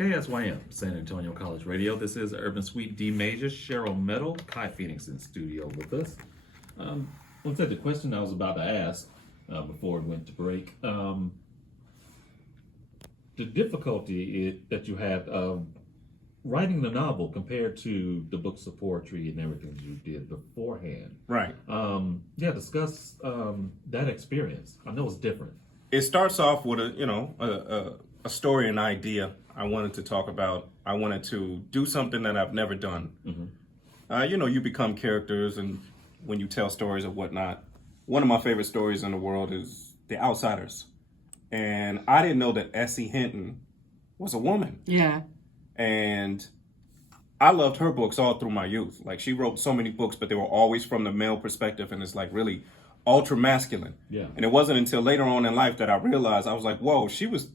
KSYM, San Antonio College Radio. This is Urban Suite D Major, Cheryl Meadow, Kai Phoenix in studio with us. Let's say the question I was about to ask before we went to break. The difficulty that you had writing the novel compared to the books of poetry and everything you did beforehand. Right. Discuss that experience. I know it's different. It starts off with a story, an idea I wanted to talk about. I wanted to do something that I've never done. Mm-hmm. You become characters, and when you tell stories or whatnot. One of my favorite stories in the world is The Outsiders. And I didn't know that S.E. Hinton was a woman. Yeah. And I loved her books all through my youth. Like, she wrote so many books, but they were always from the male perspective, and it's like really ultra masculine. Yeah. And it wasn't until later on in life that I realized, I was like, whoa, she was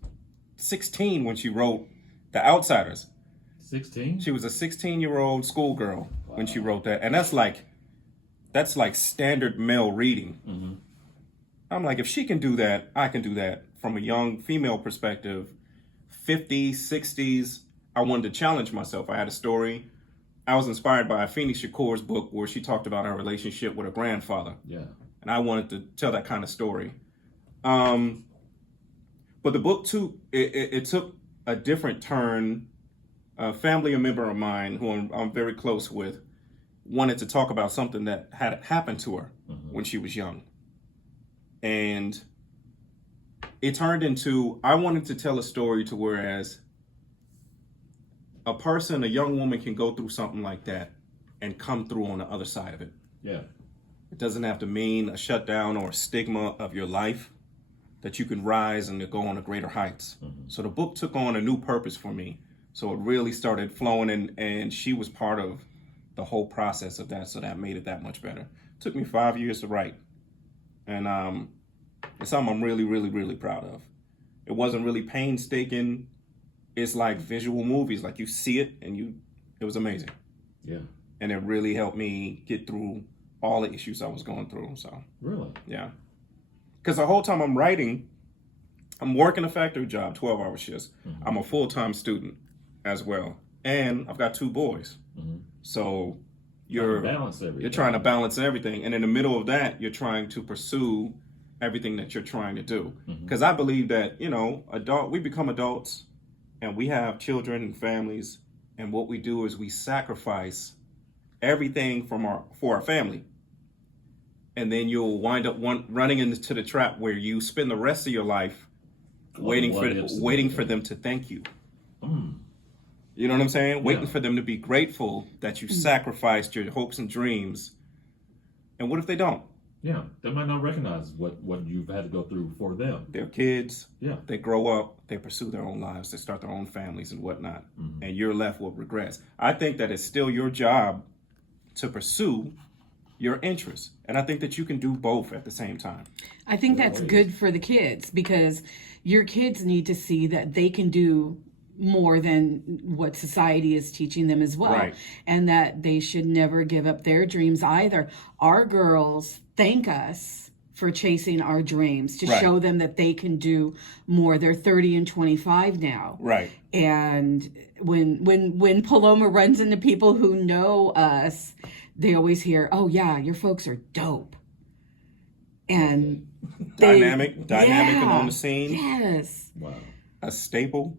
16 when she wrote The Outsiders. 16? She was a 16-year-old schoolgirl when she wrote that. And that's like standard male reading. Mm-hmm. I'm like, if she can do that, I can do that. From a young female perspective, 50s, 60s, I wanted to challenge myself. I had a story. I was inspired by Phoenix Shakur's book where she talked about her relationship with her grandfather. Yeah. And I wanted to tell that kind of story. But the book, too, it took a different turn. A family member of mine, who I'm very close with, wanted to talk about something that had happened to her when she was young. And it turned into, I wanted to tell a story to whereas a young woman can go through something like that and come through on the other side of it. Yeah. It doesn't have to mean a shutdown or a stigma of your life, that you can rise and go on to greater heights. So the book took on a new purpose for me. So it really started flowing, and she was part of the whole process of that. So that made it that much better. It took me 5 years to write. And it's something I'm really, really, really proud of. It wasn't really painstaking. It's like visual movies. Like, you see it and it was amazing. Yeah. And it really helped me get through all the issues I was going through. So Really? yeah. Because the whole time I'm writing, I'm working a factory job, 12-hour shifts. Mm-hmm. I'm a full-time student as well. And I've got 2 boys. Mm-hmm. So You're trying to balance everything. And in the middle of that, you're trying to pursue everything that you're trying to do. Because I believe that, we become adults and we have children and families. And what we do is we sacrifice everything for our family. And then you'll wind up running into the trap where you spend the rest of your life waiting for them to thank you. You know what I'm saying? Waiting for them to be grateful that you sacrificed your hopes and dreams. And what if they don't? Yeah, they might not recognize what you've had to go through for them. They're kids. Yeah. They grow up. They pursue their own lives. They start their own families and whatnot. And you're left with regrets. I think that it's still your job to pursue your interests. And I think that you can do both at the same time. I think that's good for the kids, because your kids need to see that they can do more than what society is teaching them as well. Right. And that they should never give up their dreams either. Our girls thank us for chasing our dreams, to show them that they can do more. They're 30 and 25 now. Right. And when Paloma runs into people who know us, they always hear, "Oh yeah, your folks are dope." And Dynamic and on the scene. Yes. Wow. A staple.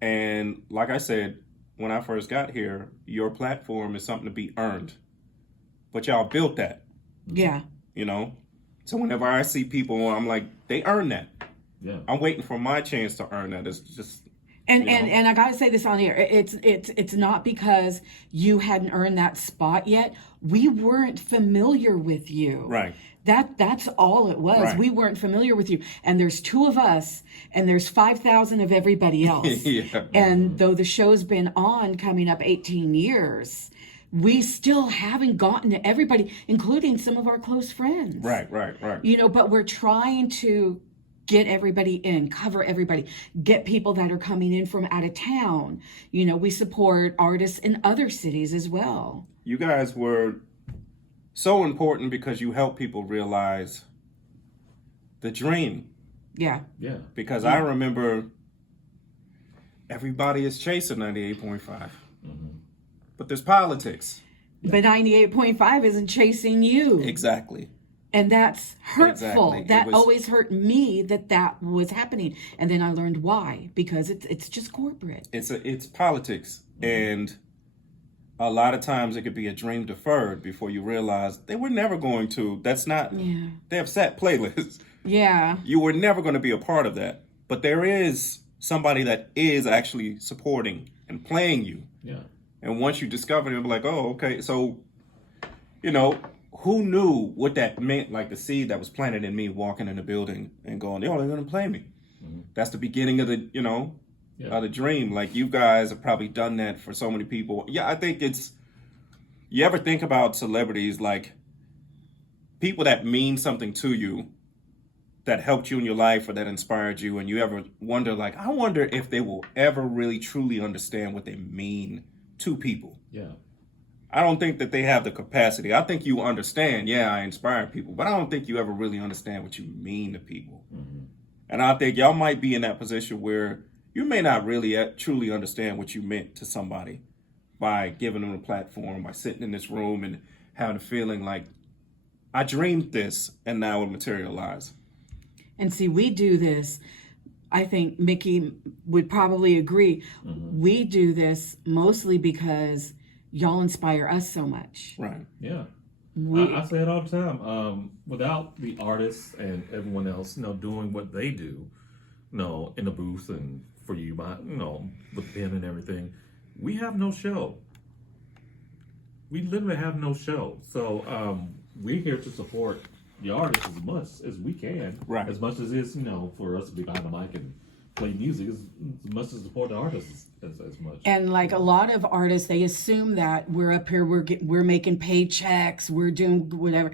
And like I said, when I first got here, your platform is something to be earned. But y'all built that. Yeah. So whenever I see people, I'm like, they earned that. Yeah. I'm waiting for my chance to earn that. It's just And I gotta say this on here. It's not because you hadn't earned that spot yet. We weren't familiar with you. right. That's all it was. Right. We weren't familiar with you. And there's 2 of us, and there's 5,000 of everybody else. Yeah. And though the show's been on coming up 18 years, we still haven't gotten to everybody, including some of our close friends. Right. But we're trying to get everybody in, cover everybody, get people that are coming in from out of town. We support artists in other cities as well. You guys were so important because you help people realize the dream. Yeah. Yeah. Because I remember everybody is chasing 98.5. But there's politics. But 98.5 isn't chasing you. Exactly. And that's hurtful. Exactly. That always hurt me that was happening. And then I learned why, because it's just corporate. It's politics. And a lot of times it could be a dream deferred before you realize they were never going to. That's not, Yeah. they have set playlists. Yeah. You were never going to be a part of that. But there is somebody that is actually supporting and playing you. Yeah. And once you discover it, you'll be like, oh, okay. So, you know, who knew what that meant? Like the seed that was planted in me walking in the building and going, yo, they're going to play me. That's the beginning of the, you know, of the dream. Like you guys have probably done that for so many people. Yeah, I think you ever think about celebrities, like people that mean something to you, that helped you in your life or that inspired you, and you ever wonder, like, I wonder if they will ever really truly understand what they mean to people. Yeah. I don't think that they have the capacity. I think you understand, yeah, I inspire people, but I don't think you ever really understand what you mean to people. And I think y'all might be in that position where you may not really truly understand what you meant to somebody by giving them a platform, by sitting in this room and having a feeling like, I dreamed this and now it materialized. And see, we do this. I think Mickey would probably agree. We do this mostly because y'all inspire us so much. Right. Yeah. I say it all the time. Without the artists and everyone else, doing what they do, in the booth and for you, with pen and everything, we have no show. We literally have no show. So we're here to support the artists as much as we can. Right. As much as it's, for us to be behind the mic and play music, as much as support the artists as much. And like a lot of artists, they assume that we're up here, we're making paychecks, we're doing whatever.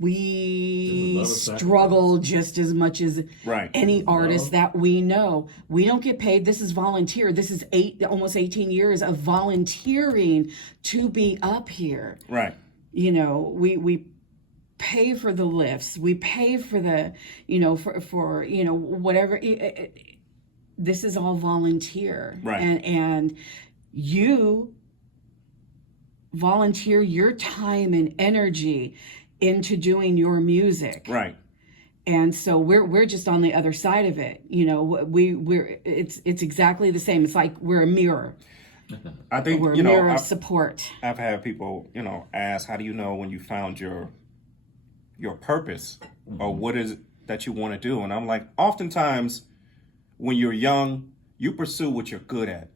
We struggle just as much as any artist that we know. We don't get paid. This is volunteer. This is almost 18 years of volunteering to be up here. Right. We pay for the lifts. We pay for the, for whatever. This is all volunteer. Right. And you volunteer your time and energy into doing your music. Right. And so we're just on the other side of it. It's exactly the same. It's like we're a mirror. I think we're a mirror of support. I've had people, ask, how do you know when you found your purpose or what is it that you want to do? And I'm like, oftentimes when you're young, you pursue what you're good at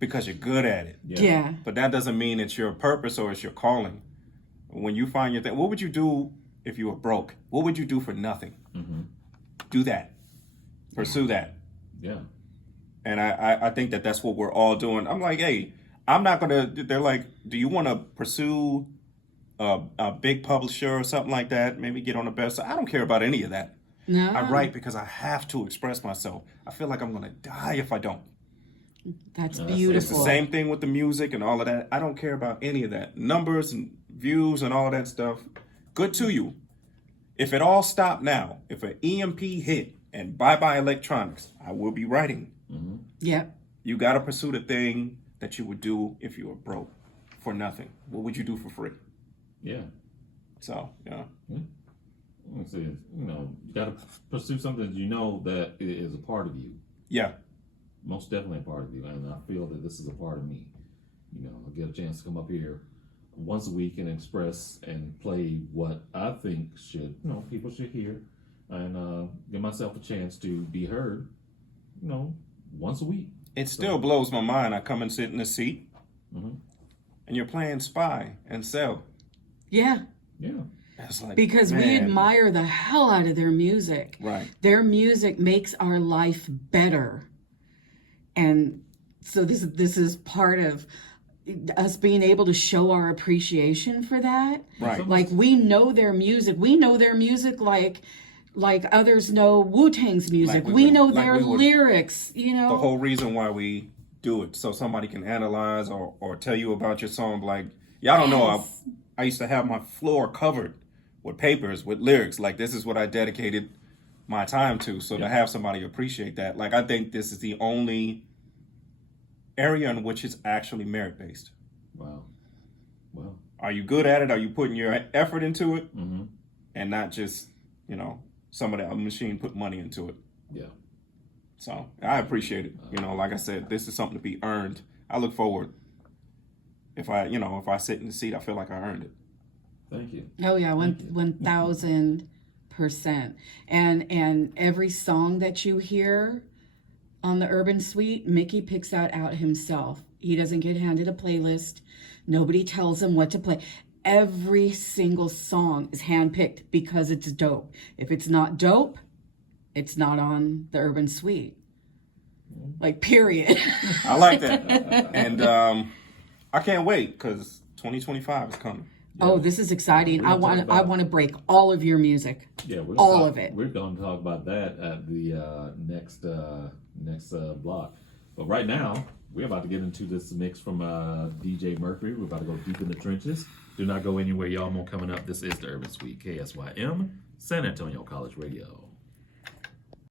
because you're good at it. Yeah. But that doesn't mean it's your purpose or it's your calling. When you find your thing, what would you do if you were broke? What would you do for nothing? Do that. Pursue that. Yeah. And I think that that's what we're all doing. I'm like, hey, I'm not going to, they're like, do you want to pursue a big publisher or something like that? Maybe get on the best. I don't care about any of that. No. I write because I have to express myself. I feel like I'm going to die if I don't. That's beautiful. It's the same thing with the music and all of that. I don't care about any of that. Numbers and views and all of that stuff. Good to you. If it all stopped now, if an EMP hit and bye-bye electronics, I will be writing. Yep. You got to pursue the thing that you would do if you were broke for nothing. What would you do for free? Yeah. So, yeah. You got to pursue something that is a part of you. Yeah. Most definitely a part of you. And I feel that this is a part of me. I get a chance to come up here once a week and express and play what I think people should hear, and give myself a chance to be heard, once a week. It still blows my mind. I come and sit in the seat, and you're playing Spy and Cell. Yeah. Yeah. It's like, because we admire the hell out of their music. Right. Their music makes our life better. And so this is part of us being able to show our appreciation for that. Right. Like we know their music. We know their music like others know Wu-Tang's music. We know their lyrics, The whole reason why we do it, so somebody can analyze or tell you about your song. Like, y'all don't know, I used to have my floor covered with papers with lyrics. Like, this is what I dedicated my time to. So to have somebody appreciate that, like I think this is the only area in which it's actually merit based. Wow. Well. Are you good at it? Are you putting your effort into it, Mm-hmm. and not just some of that machine put money into it? Yeah. So I appreciate it. Like I said, this is something to be earned. I look forward. If I sit in the seat, I feel like I earned it. Thank you. Oh yeah, 1,000%. And every song that you hear on the Urban Suite, Mickey picks that out himself. He doesn't get handed a playlist. Nobody tells him what to play. Every single song is handpicked because it's dope. If it's not dope, it's not on the Urban Suite. Like, period. I like that. And I can't wait because 2025 is coming. Oh, this is exciting. I We're gonna talk want about- to break all of your music. Yeah, all of it. We're going to talk about that at the next block. But right now, we're about to get into this mix from DJ Mercury. We're about to go deep in the trenches. Do not go anywhere, y'all. More coming up. This is the Urban Suite, KSYM, San Antonio College Radio.